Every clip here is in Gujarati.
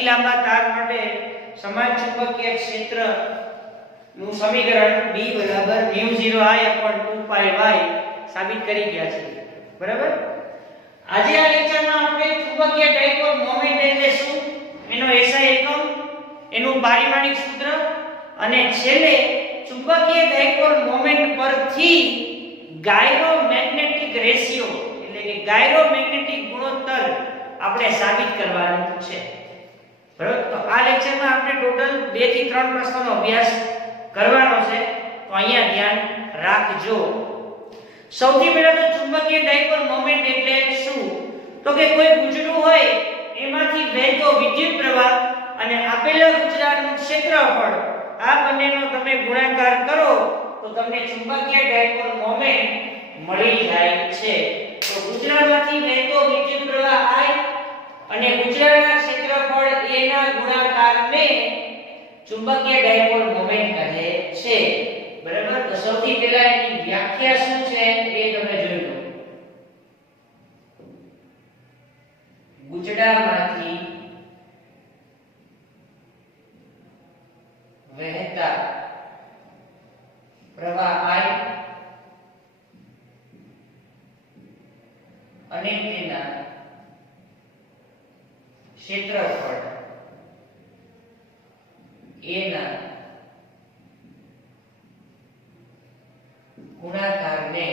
અતિ લાંબા તાર માટે સમાન ચુંબકીય ક્ષેત્ર નું સમીકરણ B = μ0I/2πy સાબિત કરી ગયા છે. બરાબર. આજે આ લેક્ચરમાં આપણે ચુંબકીય ડાયપોલ મોમેન્ટ એટલે શું, એનો SI એકમ, એનું પારિમાણિક સૂત્ર અને છેલ્લે ચુંબકીય ડાયપોલ મોમેન્ટ પરથી ગાયરોમેગ્નેટિક રેશિયો એટલે કે ગાયરોમેગ્નેટિક ગુણોત્તર આપણે સાબિત કરવાનું છે. બરાબર. તો આ લેક્ચરમાં આપણે ટોટલ 2 થી 3 પ્રશ્નોનો અભ્યાસ કરવાનો છે. તો અહીંયા ધ્યાન રાખજો. સૌથી પહેલા તો ચુંબકીય ડાયપોલ મોમેન્ટ એટલે શું, તો કે કોઈ ગુજરું હોય એમાંથી વહેતો વિદ્યુત પ્રવાહ અને આપેલા ગુજરાનું ક્ષેત્રફળ, આ બંનેનો તમે ગુણાકાર કરો તો તમને ચુંબકીય ડાયપોલ મોમેન્ટ મળી જાય છે. તો ગુજરામાંથી વહેતો વિદ્યુત પ્રવાહ I અને ગુજરાના ક્ષેત્રફળ A ના ગુણાકારને ચુંબકીય ડાયપોલ મોમેન્ટ કહે છે. બરાબર. તો સૌથી પહેલા એની વ્યાખ્યા શું છે એ તમે જોઈ લો. ગુજડામાંથી વહેતા પ્રવાહ I અને તેના ક્ષેત્રફળ A ના ગુણાકારને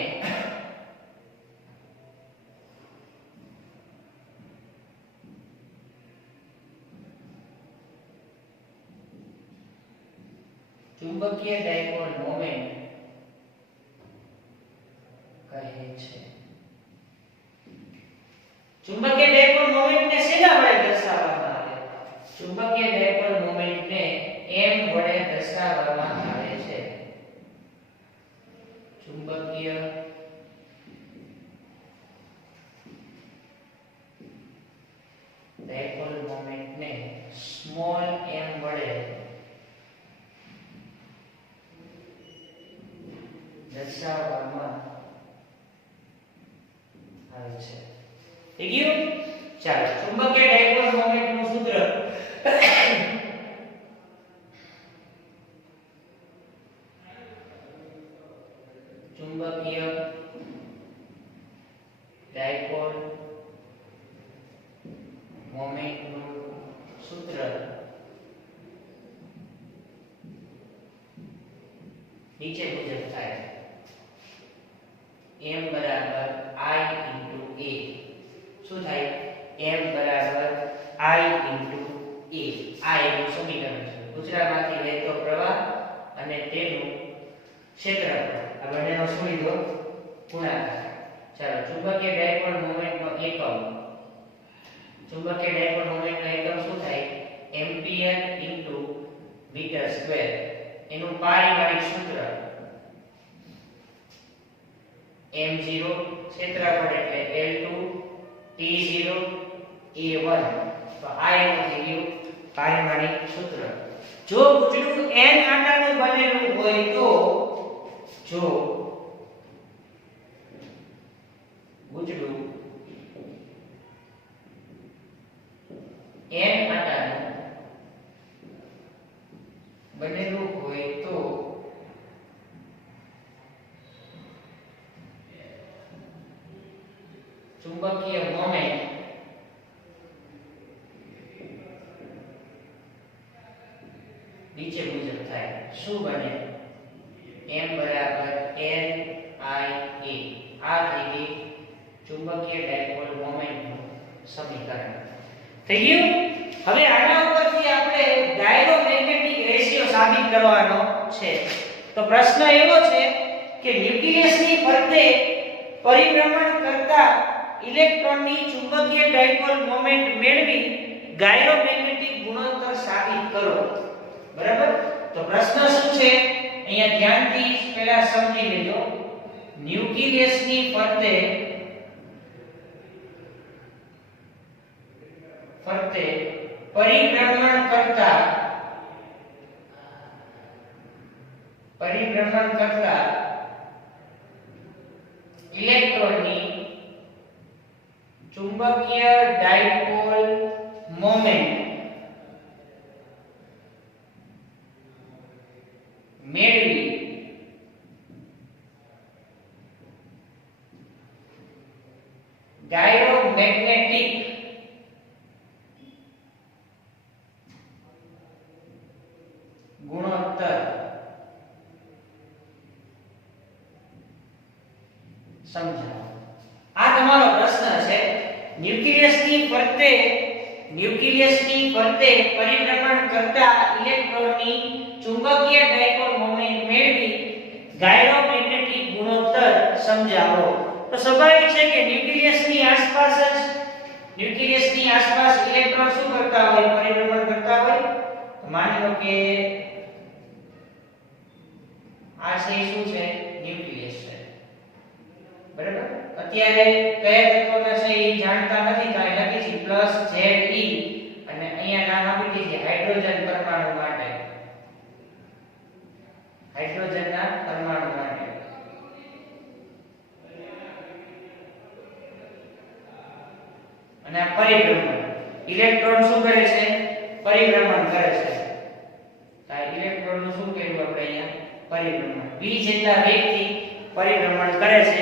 ચુંબકીય ડાયપોલ મોમેન્ટ કહે છે. ચુંબકીય ડાયપોલ મોમેન્ટને શેના વડે દર્શાવવામાં આવે? ચુંબકીય ડાયપોલ મોમેન્ટને m વડે દર્શાવવામાં આવે છે. ચુંબકીય ડાયપોલ મોમેન્ટને સ્મોલ m વડે દર્શાવવામાં આવે છે. થઈ ગયું? ચાલો, ચુંબકીય ડાયપોલ મોમેન્ટનું સૂત્ર ચુંબકીય ડાયપોલ મોમેન્ટનું સૂત્ર નીચે મુજબ થાય. m = I * A. શું થાય? m = I * A. આ એનું સમીકરણ છે. ગુજરામાંથી વહેતો પ્રવાહ અને તેનું ક્ષેત્રફળ, આ બંનેનો શું લીધો? ગુણાકાર. ચાલો, ચુંબકીય ડાયપોલ મોમેન્ટનો એકમ. ચુંબકીય ડાયપોલ મોમેન્ટનો એકમ શું થાય? એમ્પિયર * મીટર². એનું પારિમાણિક સૂત્ર m0, ક્ષેત્રફળ એટલે L2, T0, A1. તો આ એનું થઈ ગયું પારિમાણિક સૂત્ર. જો ગુજરું n આંટાનું બનેલું હોય તો, જો ગુજરું n આંટાનું બનેલું હોય તો ચુંબકીય મોમેન્ટ નીચે મુજબ થાય. શું બને? m = N I A. આ થઈ ગઈ ચુંબકીય ડાયપોલ મોમેન્ટનું સમીકરણ. થઈ ગયું? હવે આના ઉપરથી આપણે ગાયરોમેગ્નેટિક રેશિયો સાબિત કરવાનો છે. તો પ્રશ્ન એવો છે કે ન્યુક્લિયસની ફરતે પરિભ્રમણ કરતા ઇલેક્ટ્રોનની ચુંબકીય ડાયપોલ મોમેન્ટ મેળવી ગાયરોમેગ્નેટિક ગુણોત્તર સાબિત કરો. બરાબર. તો પ્રશ્ન શું છે અહીંયા ધ્યાનથી પહેલા સમજી લેજો. ન્યુક્લિયસની ફરતે પરિભ્રમણ કરતા ઇલેક્ટ્રોનની ચુંબકીય ડાયપોલ મોમેન્ટ સમજાવો. આ તમારો પ્રશ્ન છે. ન્યુક્લિયસની ફરતે પરિભ્રમણ કરતા ઇલેક્ટ્રોનની ચુંબકીય ડાયપોલ મોમેન્ટ મેળવી ગાયરોમેગ્નેટિક ગુણોત્તર સમજાવો. તો સ્વાભાવિક છે કે ન્યુક્લિયસની આસપાસ ઇલેક્ટ્રોન શું કરતા હોય? પરિભ્રમણ કરતા હોય. તો માની લો કે આ છે શું છે? ન્યુક્લિયસ છે. બરાબર? અત્યારે કયા તત્વના છે એ જાણતા નથી તો અહીં લખી છે +Ze અને અહીંયા નામ આપી દીધી હાઇડ્રોજન પરમાણુ માટે. હાઇડ્રોજનના પરમાણુ માટે. અને આ પરિભ્રમણ ઇલેક્ટ્રોન શું કરે છે? પરિભ્રમણ કરે છે. આ ઇલેક્ટ્રોનનું શું કહેવું આપણે અહીંયા? પરિભ્રમણ. v જેટલા વેગથી પરિભ્રમણ કરે છે.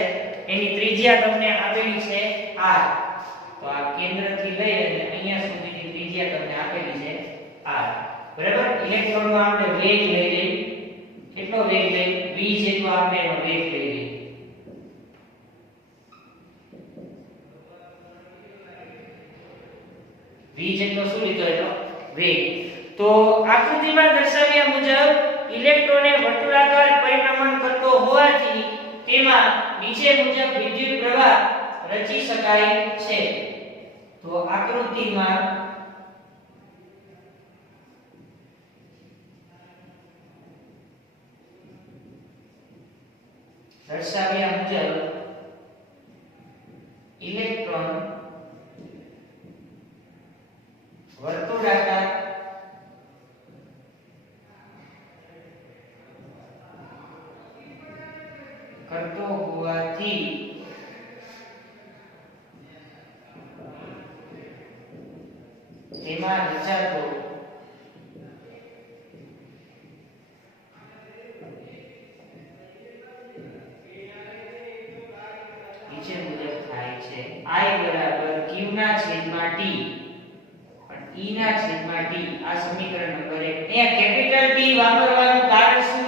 એની ત્રિજ્યા તમને આપેલી છે r. તો આ કેન્દ્રથી લઈ અને અહીંયા સુધીની ત્રિજ્યા તમને આપેલી છે r. બરાબર? ઇલેક્ટ્રોનનો આપણે વેગ લઈ લઈએ. કેટલો વેગ લઈ? v જેટલો આપણે એનો વેગ લઈ લઈએ. v જેટલો શું લીધો એનો વેગ. તો આકૃતિમાં દર્શાવ્યા મુજબ ઇલેક્ટ્રોને વર્તુળાકાર પરિભ્રમણ કરતો હોવાથી તેમાં નીચે મુજબ વિદ્યુત પ્રવાહ રચી શકાય છે. તો આકૃતિમાં દર્શાવ્યા મુજબ ઇલેક્ટ્રોન વર્તુળાકાર કરતો હોવાથી તેમાં રચાતો નીચે મુજબ થાય છે. I q ના છેદમાં t અને E ના છેદમાં t. આ સમીકરણ નંબર 1. અહીંયા કેપિટલ T વાપરવાનું કારણ શું?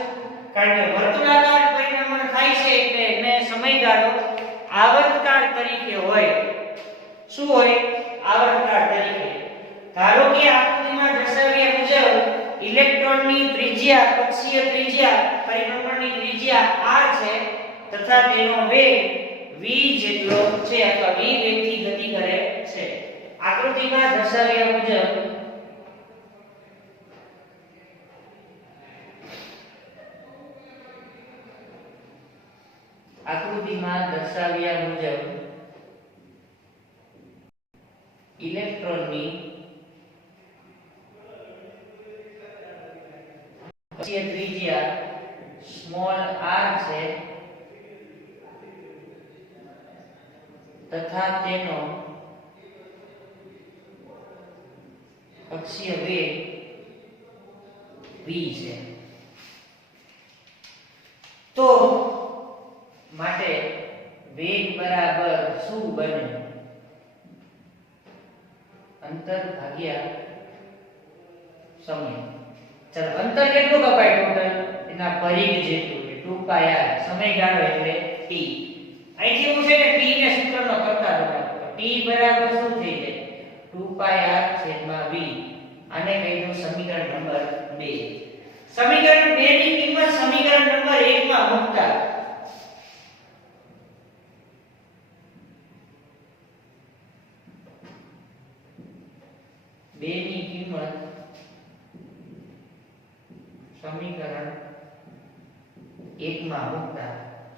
કારણ કે વર્તુળાકાર પરિભ્રમણ થાય છે એટલે એને સમયગાળો આવર્તકાળ તરીકે હોય. શું હોય? આવર્તકાળ તરીકે. ધારો કે આકૃતિમાં દર્શાવ્યા મુજબ ઇલેક્ટ્રોનની ત્રિજ્યા, કક્ષીય ત્રિજ્યા, પરિભ્રમણની ત્રિજ્યા r છે તથા તેનો વેગ v જેટલો છે અથવા v વેગથી ગતિ કરે છે. આકૃતિમાં દર્શાવ્યા મુજબ ઇલેક્ટ્રોનની કક્ષીય ત્રિજ્યા સ્મોલ r છે તથા તેનો કક્ષીય વેગ v છે. તો માટે વેગ બરાબર શું બને? અંતર ભાગ્યા સમય. ચલો અંતર કેટલું કપાય ટોટલ? એના પરિઘ જેટલું એટલે 2πr. સમયગાળો એટલે t. અહીંથી હું છે ને t ને સૂત્રનો કરતા બનાવું તો t બરાબર શું થઈ જાય? 2πr છેદમાં v. આને કહી દઉં સમીકરણ નંબર 2. સમીકરણ 2 ની કિંમત સમીકરણ નંબર 1 માં મૂકતા સમીકરણ 1 માં મૂકતા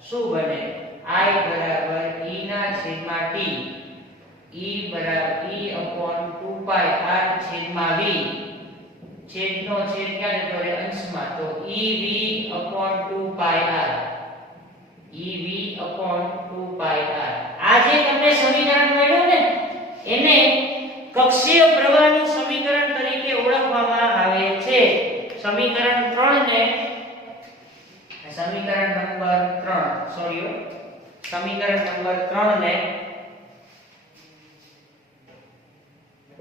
શું બને? I બરાબર E ના છેદમાં t, E બરાબર E upon 2πr છેદમાં v. છેદનો છેદ ક્યાં જતો રહે? અંશમાં. તો EV upon 2πr. EV upon 2πr. આ જે તમને સમીકરણ મળ્યું ને એને કક્ષીય પ્રવાહનું સમીકરણ તરીકે ઓળખવામાં આવે છે. સમીકરણ 3 ને સમીકરણ નંબર 3 ને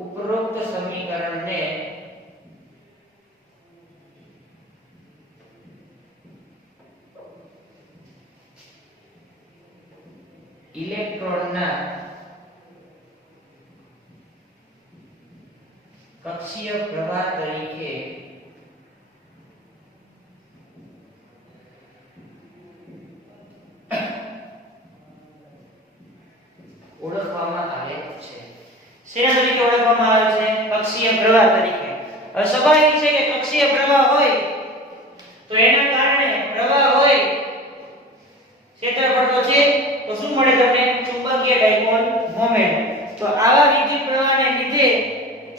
ઉપરોક્ત સમીકરણને ઇલેક્ટ્રોનના કક્ષીય પ્રવાહ તરીકે ઓળખવામાં આવે છે. શેના તરીકે ઓળખવામાં આવે છે? કક્ષીય પ્રવાહ તરીકે. હવે સ્વાભાવિક છે કે કક્ષીય પ્રવાહ હોય તો એના કારણે પ્રવાહ હોય ક્ષેત્રફળ તો છે તો શું મળે તમને? ચુંબકીય ડાયપોલ મોમેન્ટ. તો આવા વિદ્યુત પ્રવાહને લીધે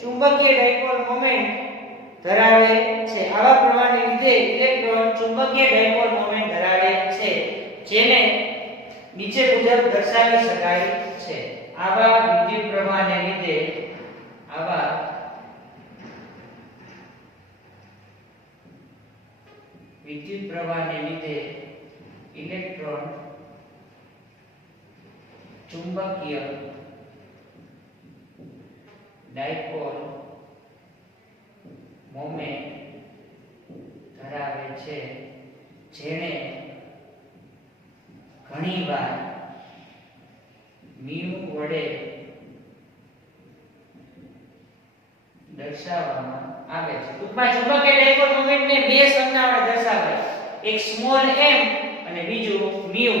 ચુંબકીય ડાયપોલ મોમેન્ટ ધરાવે છે. આવા પ્રવાહને લીધે ઇલેક્ટ્રોન ચુંબકીય ડાયપોલ મોમેન્ટ ધરાવે છે, જેને નીચે મુજબ દર્શાવી શકાય છે. આવા વિદ્યુત પ્રવાહને લીધે ઇલેક્ટ્રોન ચુંબકીય ડાયપોલ મોમેન્ટ ધરાવે છે, જેને ઘણીવાર મ્યુ વડે દર્શાવવામાં આવે છે. ટૂંકમાં ચુંબકીય ડાયપોલ મોમેન્ટને બે સંજ્ઞા વડે દર્શાવાય, એક સ્મોલ m અને બીજું મ્યુ.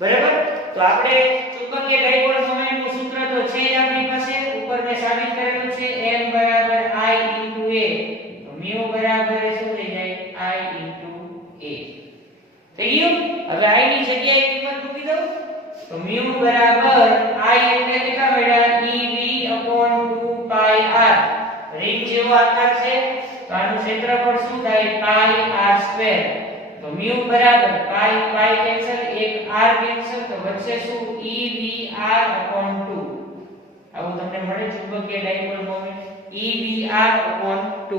બરાબર? તો આપણે ચુંબકીય ડાયપોલ મોમેન્ટનું સૂત્ર તો છે જ આપણી પાસે, ઉપર મેં સાબિત કરેલું છે, m બરાબર I * a. તો મ્યુ બરાબર શું થઈ જાય? I * a. થઈ ગયું? હવે I ની જગ્યાએ કિંમત મૂકી દઉં તો મ્યુ બરાબર I એટલે કેટલા મળ્યા? ev/2πr. રિંગ જેવો આકાર છે તો આનું ક્ષેત્રફળ શું થાય? πr². તો મ્યુ બરાબર પાઈ કેન્સલ, એક r કેન્સલ, તો વચ્ચે શું? ev/2. આવું તમને મળે ચુંબકીય ડાયપોલ મોમેન્ટ ev/2.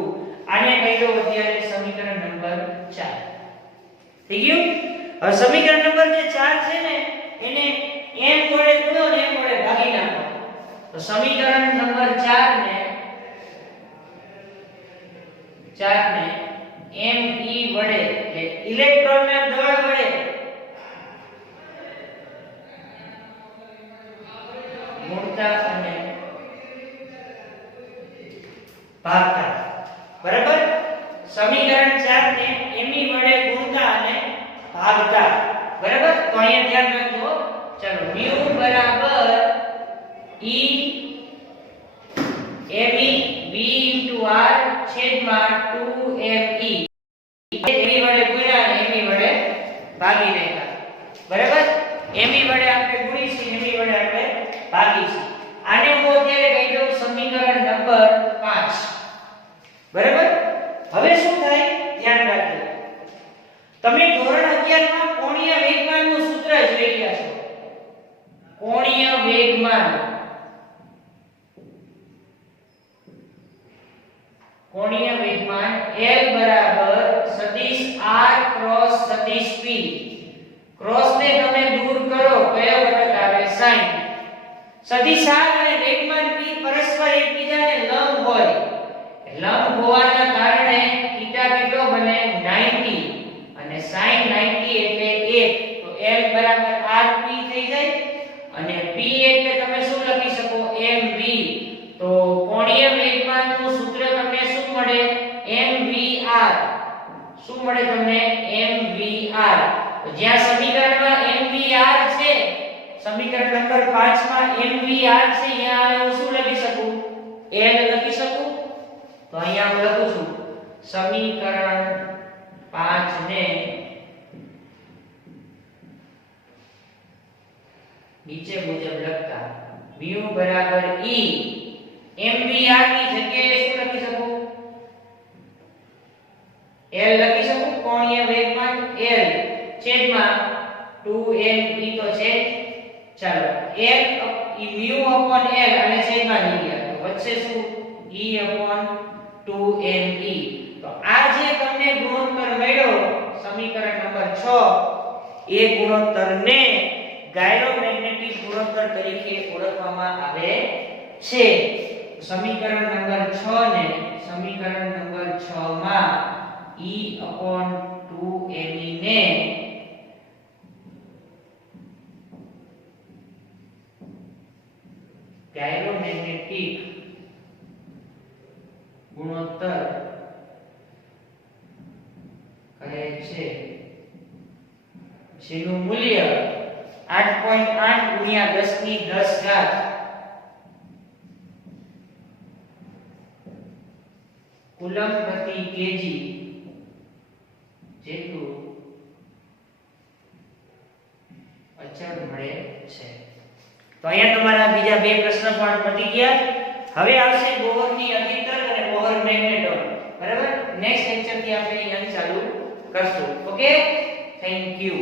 આને કહી દો અત્યારે સમીકરણ નંબર 4. થઈ ગયું? હવે સમીકરણ નંબર જે 4 છે ને એને m વડે ગુણો ને m વડે ભાગી નાખો. તો સમીકરણ નંબર 4 ને me વડે એટલે ઇલેક્ટ્રોનના દળ વડે ગુણતા અને ભાગતા. બરાબર? સમીકરણ 4 ને me વડે ગુણતા અને ભાગતા. બરાબર? તો અહીંયા ધ્યાન રાખજો. ચલો mu બરાબર e me v * r છેદમાં 2me. me વડે ગુણ્યા અને me વડે ભાગી નાખ્યા. બરાબર? me વડે આપણે ગુણીશું, me વડે આપણે ભાગીશું. આને હું અત્યારે કહી દઉં સમીકરણ નંબર 5. બરાબર? હવે શું થાય? ધ્યાન રાખજો. તમે ધોરણ 11 માં કોણીય વેગમાનનું સૂત્ર જોઈ ગયા છો. કોણીય વેગમાન L બરાબર સદિશ r ક્રોસ સદિશ p. ક્રોસ ને તમે દૂર કરો, કયો ઘટક આવે? sin. સદિશ r અને વેગમાન p પરસ્પર એકબીજાને લંબ હોય. લંબ હોવાના કારણે θ કેટલો બને? 90 અને sin 90 એટલે 1. તો L બરાબર rp થઈ જાય અને p એટલે તમે શું લખી શકો? mv. તો કોણીય વેગમાનનું સૂત્ર તમને શું મળે? mvr. શું મળે તમને? mvr. તો જ્યાં સમીકરણમાં mvr છે, સમીકરણ નંબર 5 માં mvr છે, અહીંયા હું શું લખી શકું? L લખી શકું. તો અહીંયા હું લખું છું સમીકરણ 5 ને નીચે મુજબ લખતા mu બરાબર e mvr ની જગ્યાએ શું લખી શકું? L લખી શકું. કોણીય વેગમાન L છેદમાં 2me તો છે. ચાલો L mu / L અને છેદમાં લઈ ગયા તો વચ્ચે શું? e/2me. તો આ જે તમને ગુણોત્તર મળ્યો સમીકરણ નંબર 6, એ ગુણોત્તરને ગાયરોમેગ્નેટિક ગુણોત્તર તરીકે ઓળખવામાં આવે છે. સમીકરણ નંબર 6 ને સમીકરણ નંબર 6 માં e/2me ને ગુણોત્તર કહે છે, જેનું મૂલ્ય 8.8 ગુણ્યા 10 ની 10 ઘાત કુલમ પ્રતિ કેજી જેટલું અચળ મળે છે. તો અહીંયા તમારા બીજા બે પ્રશ્ન પણ પતી ગયા. હવે આવશે બોહરની અધિતર અને બોહર મેગ્નેટોન. બરાબર, નેક્સ્ટ લેક્ચર થી આપણે અહીં ચાલુ કરશું. Okay, thank you.